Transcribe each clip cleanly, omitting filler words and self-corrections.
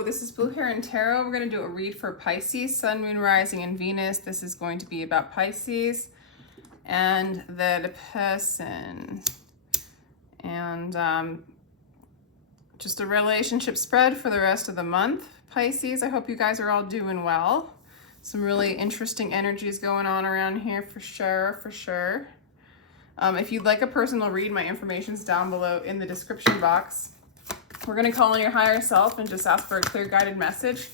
So this is Blue Heron Tarot. We're going to do a read for Pisces, Sun, Moon, Rising, and Venus. This is going to be about Pisces and the person. And just a relationship spread for the rest of the month. Pisces, I hope you guys are all doing well. Some really interesting energies going on around here for sure, for sure. If you'd like a personal read, my information's down below in the description box. We're going to call on your higher self and just ask for a clear guided message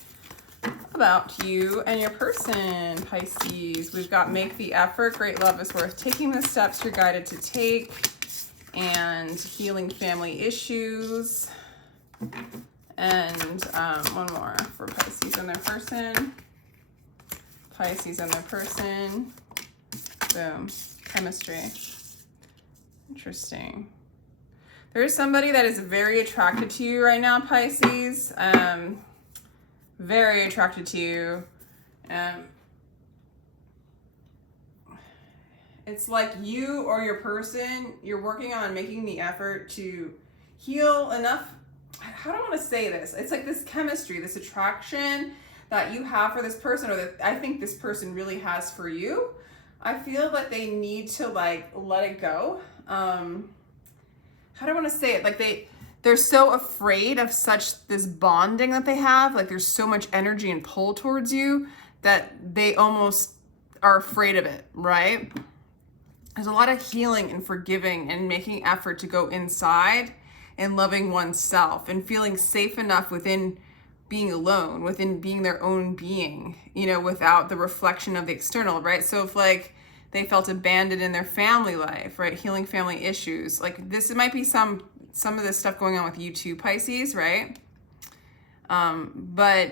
about you and your person, Pisces. We've got make the effort, great love is worth taking the steps you're guided to take, and healing family issues. And one more for Pisces and their person. Pisces and their person. Boom. Chemistry. Interesting. There is somebody that is very attracted to you right now, Pisces. Very attracted to you. It's like you or your person, you're working on making the effort to heal enough. How do I want to say this? It's like this chemistry, this attraction that you have for this person, or that I think this person really has for you. I feel that they need to like let it go. How do I want to say it? Like they're so afraid of this bonding that they have. Like there's so much energy and pull towards you that they almost are afraid of it, right? There's a lot of healing and forgiving and making effort to go inside and loving oneself and feeling safe enough within being alone, within being their own being, you know, without the reflection of the external, right? So if like they felt abandoned in their family life, right? Healing family issues. Like this might be some of this stuff going on with you too, Pisces, right? But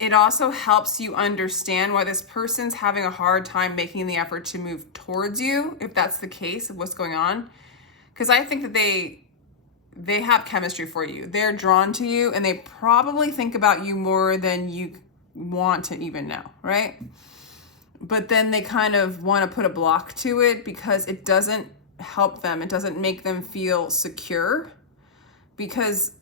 it also helps you understand why this person's having a hard time making the effort to move towards you, if that's the case of what's going on. Because I think that they have chemistry for you. They're drawn to you, and they probably think about you more than you want to even know, right? But then they kind of want to put a block to it because it doesn't help them. It doesn't make them feel secure, because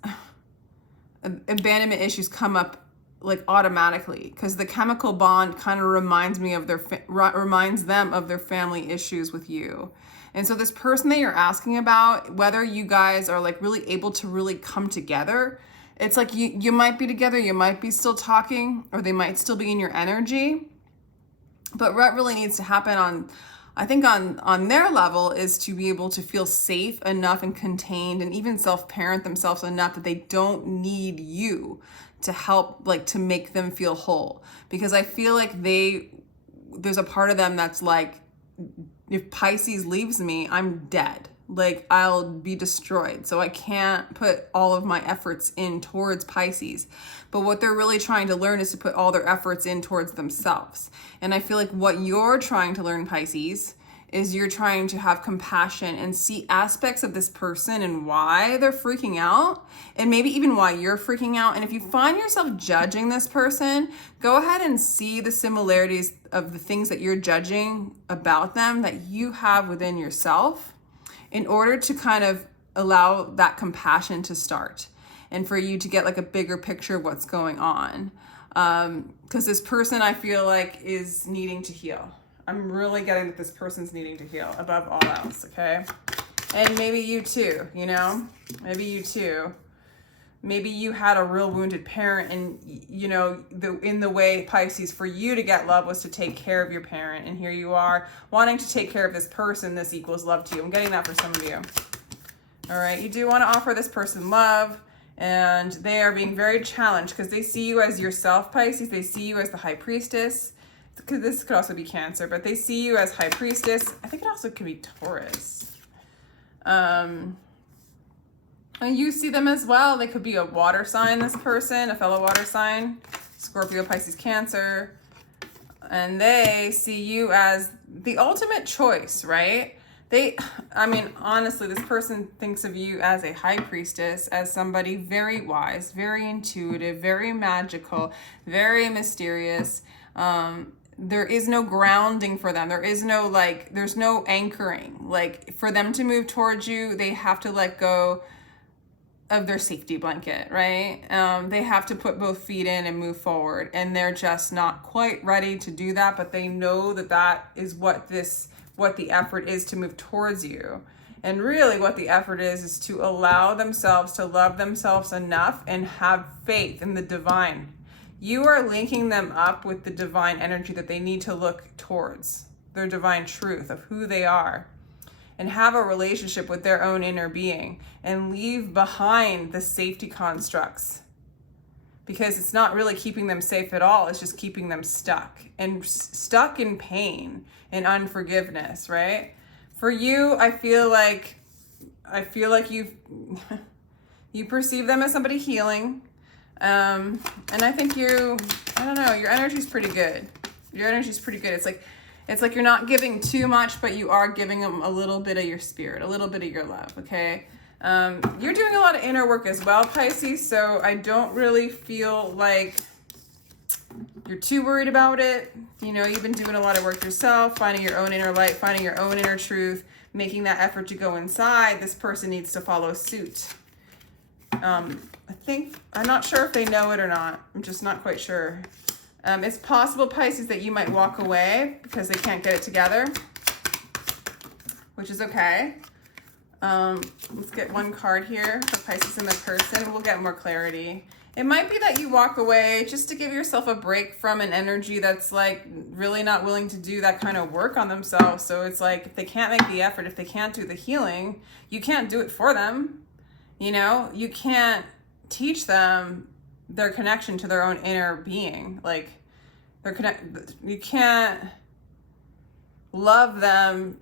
abandonment issues come up like automatically, because the chemical bond kind of reminds them of their family issues with you. And so this person that you're asking about, whether you guys are like really able to really come together, it's like you might be together, you might be still talking, or they might still be in your energy. But what really needs to happen on their level is to be able to feel safe enough and contained, and even self-parent themselves enough that they don't need you to help, like to make them feel whole. Because I feel like there's a part of them that's like, if Pisces leaves me, I'm dead. Like I'll be destroyed. So I can't put all of my efforts in towards Pisces. But what they're really trying to learn is to put all their efforts in towards themselves. And I feel like what you're trying to learn, Pisces, is you're trying to have compassion and see aspects of this person and why they're freaking out, and maybe even why you're freaking out. And if you find yourself judging this person, go ahead and see the similarities of the things that you're judging about them that you have within yourself, in order to kind of allow that compassion to start and for you to get like a bigger picture of what's going on. Because this person, I feel like, is needing to heal. I'm really getting that this person's needing to heal above all else, okay? And maybe you too, you know? Maybe you too. Maybe you had a real wounded parent, and, you know, in the way, Pisces, for you to get love was to take care of your parent. And here you are wanting to take care of this person. This equals love to you. I'm getting that for some of you. All right. You do want to offer this person love, and they are being very challenged because they see you as yourself, Pisces. They see you as the High Priestess. This could also be Cancer, but they see you as High Priestess. I think it also could be Taurus. And you see them as well. They could be a water sign, this person, a fellow water sign, Scorpio, Pisces, Cancer. And they see you as the ultimate choice, right? Honestly, this person thinks of you as a High Priestess, as somebody very wise, very intuitive, very magical, very mysterious. There is no grounding for them. There is no there's no anchoring. Like for them to move towards you, they have to let go of their safety blanket, right? They have to put both feet in and move forward, and they're just not quite ready to do that, but they know that that is what the effort is to move towards you. And really what the effort is to allow themselves to love themselves enough and have faith in the divine. You are linking them up with the divine energy that they need to look towards, their divine truth of who they are, and have a relationship with their own inner being, and leave behind the safety constructs, because it's not really keeping them safe at all. It's just keeping them stuck in pain and unforgiveness, right? For you, I feel like you perceive them as somebody healing. And I think I don't know, your energy's pretty good. Your energy's pretty good. It's like you're not giving too much, but you are giving them a little bit of your spirit, a little bit of your love, okay? You're doing a lot of inner work as well, Pisces, so I don't really feel like you're too worried about it. You know, you've been doing a lot of work yourself, finding your own inner light, finding your own inner truth, making that effort to go inside. This person needs to follow suit. I'm not sure if they know it or not. I'm just not quite sure. It's possible, Pisces, that you might walk away because they can't get it together, which is okay. Let's get one card here for Pisces and the person. We'll get more clarity. It might be that you walk away just to give yourself a break from an energy that's like really not willing to do that kind of work on themselves. So it's like, if they can't make the effort, if they can't do the healing, you can't do it for them. You know, you can't teach them their connection to their own inner being. Like, you can't love them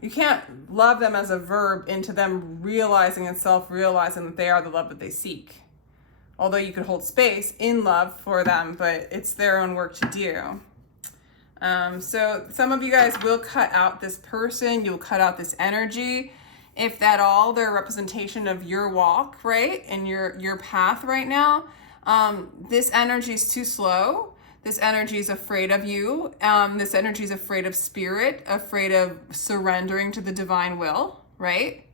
you can't love them as a verb into them realizing and self-realizing that they are the love that they seek. Although you could hold space in love for them, but it's their own work to do. So some of you guys will cut out this person, you'll cut out this energy. If that all, they're a representation of your walk, right? And your path right now. This energy is too slow. This energy is afraid of you. This energy is afraid of spirit, afraid of surrendering to the divine will, right?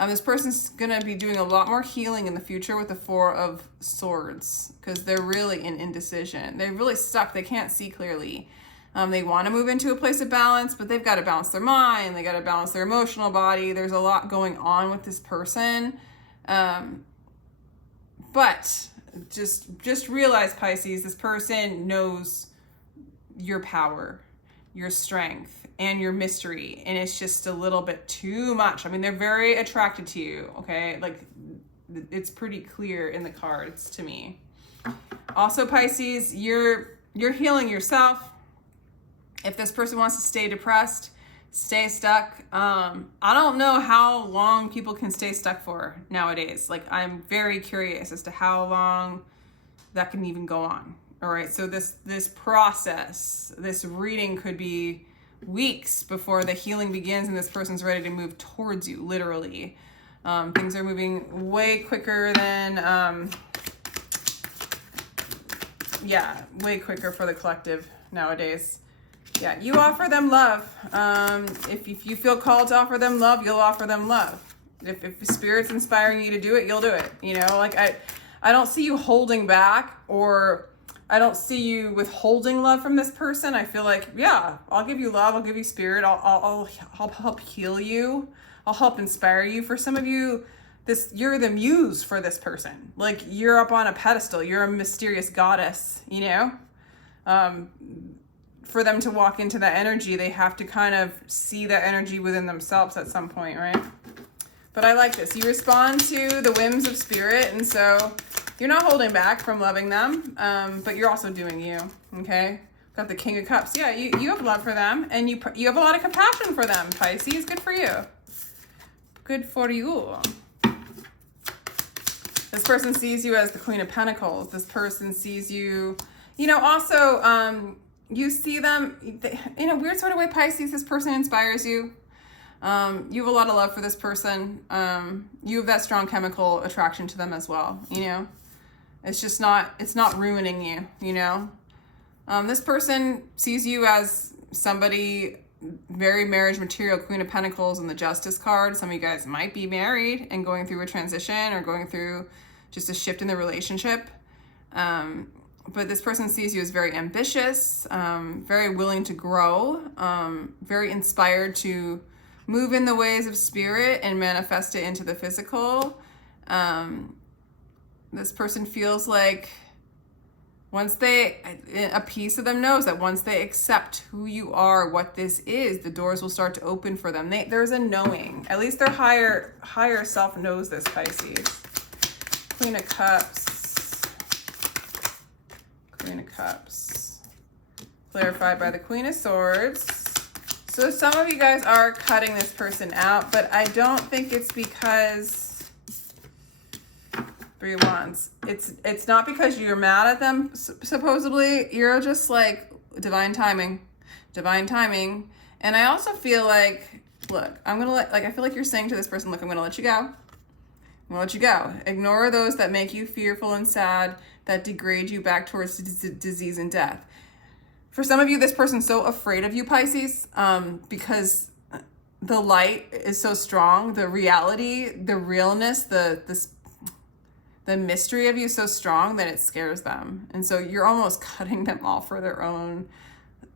This person's going to be doing a lot more healing in the future with the Four of Swords, because they're really in indecision. They're really stuck. They can't see clearly. They want to move into a place of balance, but they've got to balance their mind. They got to balance their emotional body. There's a lot going on with this person. But just realize, Pisces, this person knows your power, your strength, and your mystery, and it's just a little bit too much. I mean, they're very attracted to you, okay? Like, it's pretty clear in the cards to me. Also, Pisces, you're healing yourself. If this person wants to stay depressed, stay stuck. I don't know how long people can stay stuck for nowadays. Like, I'm very curious as to how long that can even go on. All right, so this process, this reading could be weeks before the healing begins and this person's ready to move towards you, literally. Things are moving way quicker than, way quicker for the collective nowadays. Yeah, you offer them love. If you feel called to offer them love, you'll offer them love. If Spirit's inspiring you to do it, you'll do it. You know, like I don't see you holding back, or I don't see you withholding love from this person. I feel like, yeah, I'll give you love. I'll give you spirit. I'll help heal you. I'll help inspire you. For some of you, you're the muse for this person. Like, you're up on a pedestal. You're a mysterious goddess, you know? For them to walk into that energy, they have to kind of see that energy within themselves at some point, right? But I like this. You respond to the whims of spirit, and so you're not holding back from loving them, but you're also doing you, okay? Got the King of Cups. Yeah, you have love for them, and you have a lot of compassion for them, Pisces. Good for you. Good for you. This person sees you as the Queen of Pentacles. This person sees you, you know, also, you see them in a weird sort of way, Pisces. This person inspires you. You have a lot of love for this person. You have that strong chemical attraction to them as well, you know? It's not ruining you, you know? This person sees you as somebody very marriage material, Queen of Pentacles and the Justice card. Some of you guys might be married and going through a transition or going through just a shift in the relationship. But this person sees you as very ambitious, very willing to grow, very inspired to move in the ways of spirit and manifest it into the physical. This person feels like a piece of them knows that once they accept who you are, what this is, the doors will start to open for them. There's a knowing. At least their higher self knows this, Pisces. Queen of Cups. Queen of Cups. Clarified by the Queen of Swords. So some of you guys are cutting this person out, but I don't think it's because... Three of Wands. It's not because you're mad at them, supposedly. You're just like, divine timing. Divine timing. And I also feel like, look, I feel like you're saying to this person, look, I'm going to let you go. I'm going to let you go. Ignore those that make you fearful and sad, that degrade you back towards disease and death. For some of you, this person's so afraid of you, Pisces, because the light is so strong. The reality, the realness, the mystery of you is so strong that it scares them. And so you're almost cutting them off for their own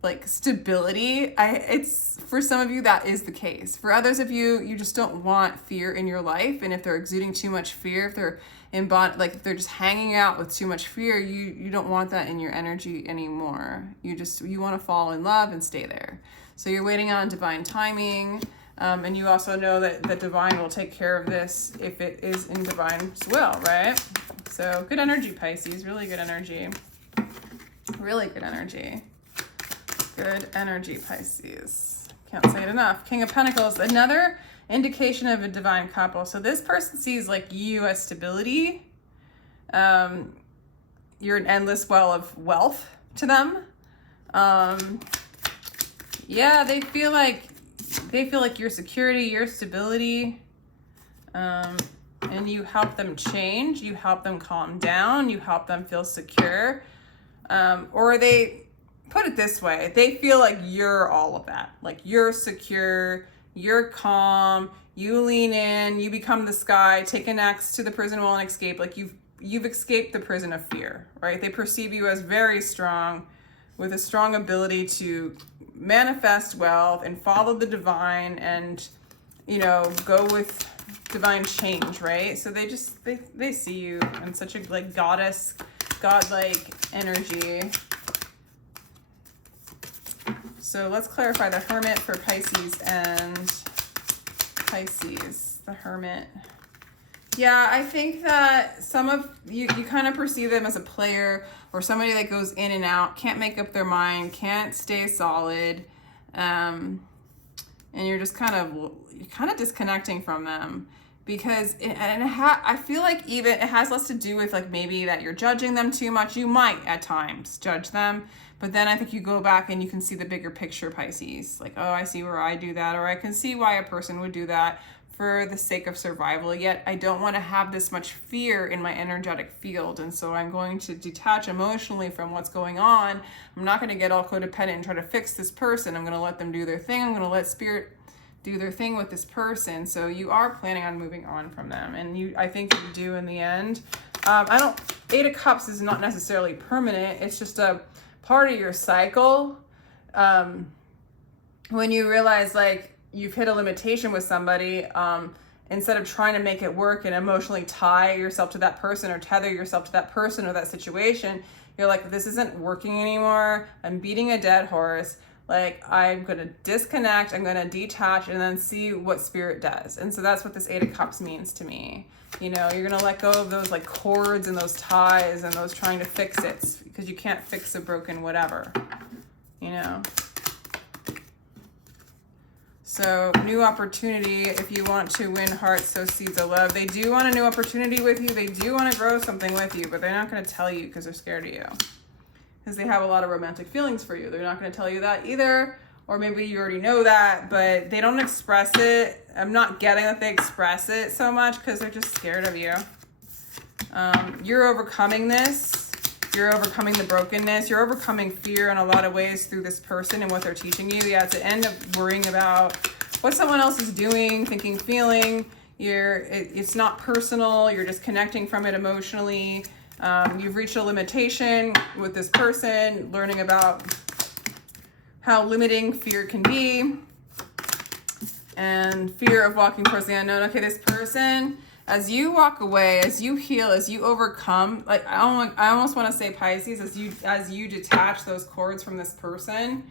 like stability. It's for some of you that is the case. For others of you, you just don't want fear in your life. And if they're exuding too much fear, if they're if they're just hanging out with too much fear, you don't want that in your energy anymore. You want to fall in love and stay there. So you're waiting on divine timing. And you also know that the divine will take care of this if it is in divine's will, right? So good energy, Pisces. Really good energy. Really good energy. Good energy, Pisces. Can't say it enough. King of Pentacles, another indication of a divine couple. So this person sees like you as stability. You're an endless well of wealth to them. Yeah, they feel like your security, your stability, and you help them change, you help them calm down, you help them feel secure, or they put it this way, they feel like you're all of that, like you're secure, you're calm, you lean in, you become the sky, take an axe to the prison wall and escape, like you've escaped the prison of fear, right? They perceive you as very strong, with a strong ability to manifest wealth and follow the divine and, go with divine change, right? So they see you in such a like goddess, godlike energy. So let's clarify the Hermit for Pisces and Pisces, the Hermit. Yeah, I think that some of you kind of perceive them as a player or somebody that goes in and out, can't make up their mind, can't stay solid, and you're just kind of disconnecting from them because I feel like even it has less to do with like maybe that you're judging them too much. You might at times judge them, but then I think you go back and you can see the bigger picture, Pisces. Like, oh, I see where I do that, or I can see why a person would do that for the sake of survival, yet I don't want to have this much fear in my energetic field, and so I'm going to detach emotionally from what's going on. I'm not going to get all codependent and try to fix this person. I'm going to let them do their thing. I'm going to let spirit do their thing with this person. So you are planning on moving on from them, and I think you do in the end. Eight of Cups is not necessarily permanent. It's just a part of your cycle. When you realize like you've hit a limitation with somebody, instead of trying to make it work and emotionally tie yourself to that person or tether yourself to that person or that situation, you're like, this isn't working anymore. I'm beating a dead horse. Like, I'm going to disconnect, I'm going to detach, and then see what spirit does. And so that's what this Eight of Cups means to me. You're going to let go of those like cords and those ties and those trying to fix it, because you can't fix a broken whatever, So new opportunity if you want to win hearts, sow seeds of love. They do want a new opportunity with you. They do want to grow something with you, but they're not going to tell you because they're scared of you. Because they have a lot of romantic feelings for you. They're not going to tell you that either. Or maybe you already know that, but they don't express it. I'm not getting that they express it so much because they're just scared of you. You're overcoming this. You're overcoming the brokenness. You're overcoming fear in a lot of ways through this person and what they're teaching you. Yeah, it's the end of worrying about what someone else is doing, thinking, feeling. It's not personal. You're just connecting from it emotionally. You've reached a limitation with this person, learning about how limiting fear can be, and fear of walking towards the unknown. Okay, this person, as you walk away, as you heal, as you overcome, like I almost want to say Pisces, as you detach those cords from this person,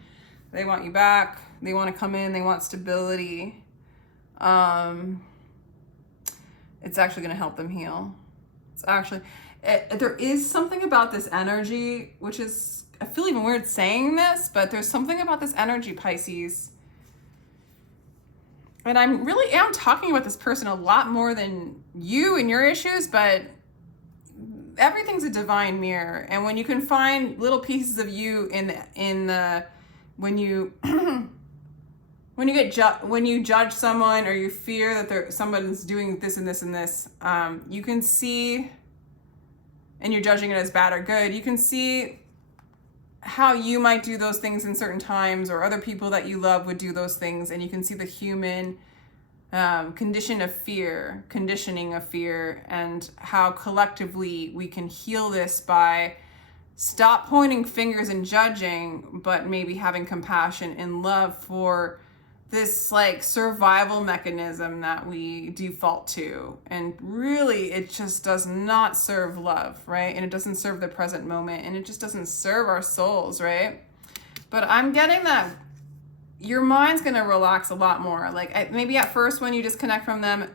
they want you back. They want to come in. They want stability. It's actually going to help them heal. It's actually, there is something about this energy, which is, I feel even weird saying this, but there's something about this energy, Pisces. And I really am talking about this person a lot more than you and your issues, but everything's a divine mirror. And when you can find little pieces of you when you when you judge someone, or you fear that someone's doing this and this and this, you can see, and you're judging it as bad or good, you can see how you might do those things in certain times, or other people that you love would do those things, and you can see the human conditioning of fear, and how collectively we can heal this by stop pointing fingers and judging, but maybe having compassion and love for this like survival mechanism that we default to. And really, it just does not serve love, right? And it doesn't serve the present moment, and it just doesn't serve our souls, right? But I'm getting that your mind's gonna relax a lot more. Like maybe at first when you disconnect from them,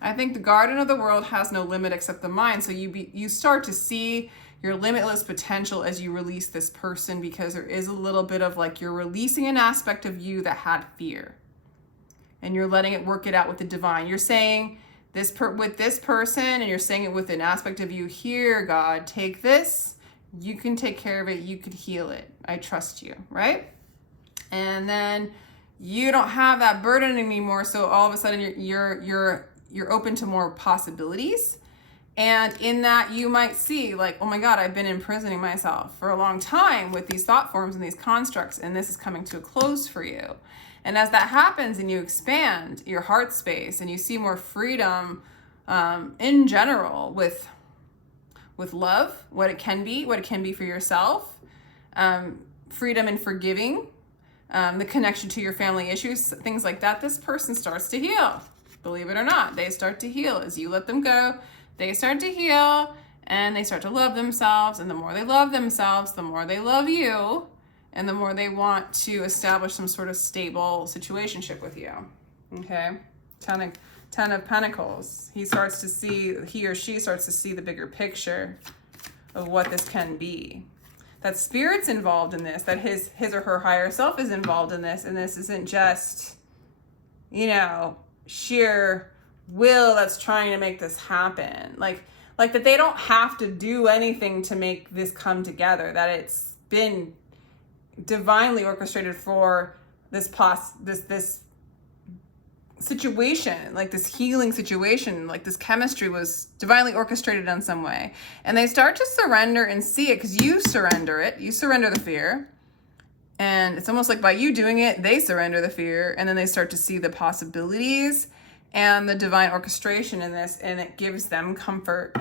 I think the garden of the world has no limit except the mind. So you start to see your limitless potential as you release this person, because there is a little bit of like you're releasing an aspect of you that had fear, and you're letting it work it out with the divine. You're saying with this person, and you're saying it with an aspect of you, here, God, take this. You can take care of it. You could heal it. I trust you, right? And then you don't have that burden anymore. So all of a sudden you're open to more possibilities. And in that, you might see like, oh my God, I've been imprisoning myself for a long time with these thought forms and these constructs, and this is coming to a close for you. And as that happens, and you expand your heart space, and you see more freedom in general with love, what it can be for yourself, freedom in forgiving, the connection to your family issues, things like that, this person starts to heal. Believe it or not, they start to heal as you let them go. They start to heal, and they start to love themselves. And the more they love themselves, the more they love you, and the more they want to establish some sort of stable situationship with you. Okay? Ten of Pentacles. He or she starts to see the bigger picture of what this can be. That spirit's involved in this, that his or her higher self is involved in this, and this isn't just, sheer will that's trying to make this happen. Like that they don't have to do anything to make this come together, that it's been divinely orchestrated for this situation, like this healing situation, like this chemistry was divinely orchestrated in some way. And they start to surrender and see it, because you surrender it. You surrender the fear. And it's almost like by you doing it, they surrender the fear, and then they start to see the possibilities and the divine orchestration in this, and it gives them comfort.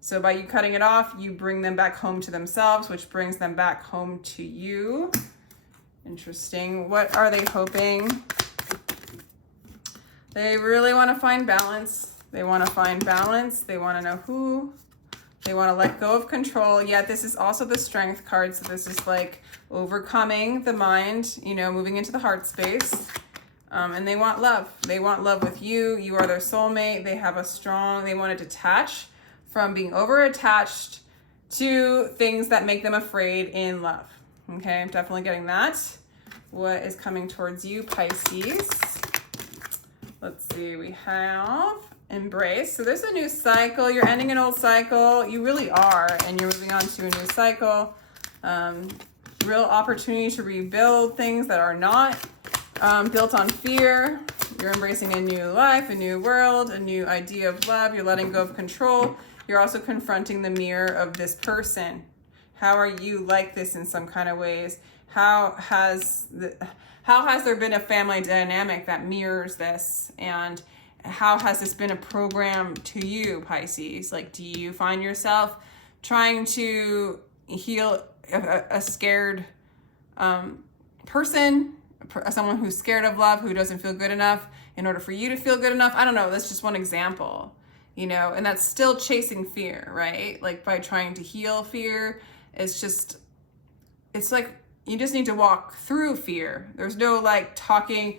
So by you cutting it off, you bring them back home to themselves, which brings them back home to you. Interesting. What are they hoping? They really want to find balance. They want to find balance. They want to know who. They want to let go of control. Yet this is also the Strength card. So this is like overcoming the mind, moving into the heart space. And they want love. They want love with you. You are their soulmate. They want to detach from being over-attached to things that make them afraid in love. Okay, I'm definitely getting that. What is coming towards you, Pisces? Let's see, we have embrace. So there's a new cycle. You're ending an old cycle. You really are, and you're moving on to a new cycle. Real opportunity to rebuild things that are not built on fear. You're embracing a new life, a new world, a new idea of love. You're letting go of control. You're also confronting the mirror of this person. How are you like this in some kind of ways? How has there been a family dynamic that mirrors this? And how has this been a program to you, Pisces? Like, do you find yourself trying to heal a scared person, someone who's scared of love, who doesn't feel good enough in order for you to feel good enough? I don't know. That's just one example, you know, and that's still chasing fear, right? Like, by trying to heal fear, it's like you just need to walk through fear. There's no like talking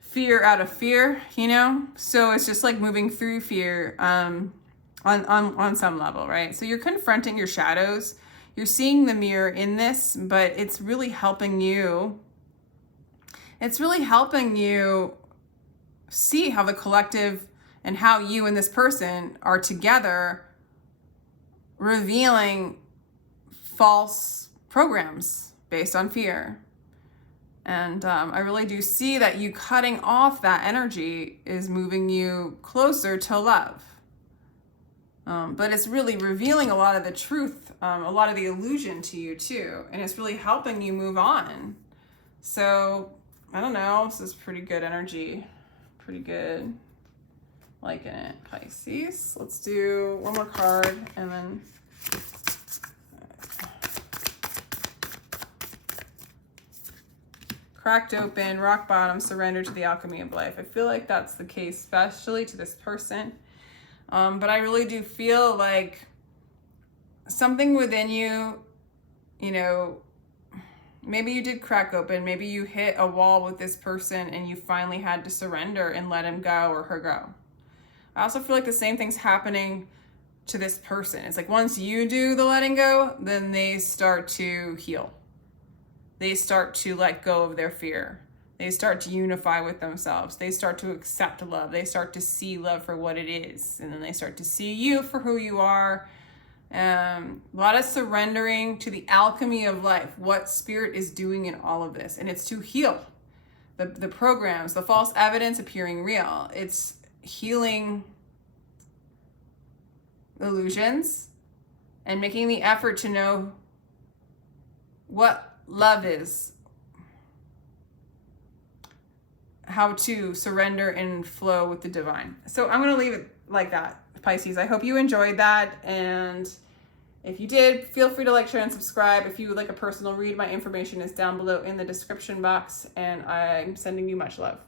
fear out of fear, you know? So it's just like moving through fear on some level, right? So you're confronting your shadows. You're seeing the mirror in this, but it's really helping you. It's really helping you see how the collective and how you and this person are together, revealing false programs based on fear. And I really do see that you cutting off that energy is moving you closer to love. But it's really revealing a lot of the truth, a lot of the illusion to you too. And it's really helping you move on. So, I don't know, this is pretty good energy. Pretty good. Liking it, Pisces. Let's do one more card and then... Cracked open, rock bottom, surrender to the alchemy of life. I feel like that's the case, especially to this person. But I really do feel like something within you, you know, maybe you did crack open. Maybe you hit a wall with this person and you finally had to surrender and let him go or her go. I also feel like the same thing's happening to this person. It's like once you do the letting go, then they start to heal. They start to let go of their fear. They start to unify with themselves. They start to accept love. They start to see love for what it is. And then they start to see you for who you are. A lot of surrendering to the alchemy of life, what spirit is doing in all of this. And it's to heal the programs, the false evidence appearing real. It's healing illusions and making the effort to know what love is, how to surrender and flow with the divine. So I'm going to leave it like that, Pisces. I hope you enjoyed that. And if you did, feel free to like, share, and subscribe. If you would like a personal read, my information is down below in the description box. And I'm sending you much love.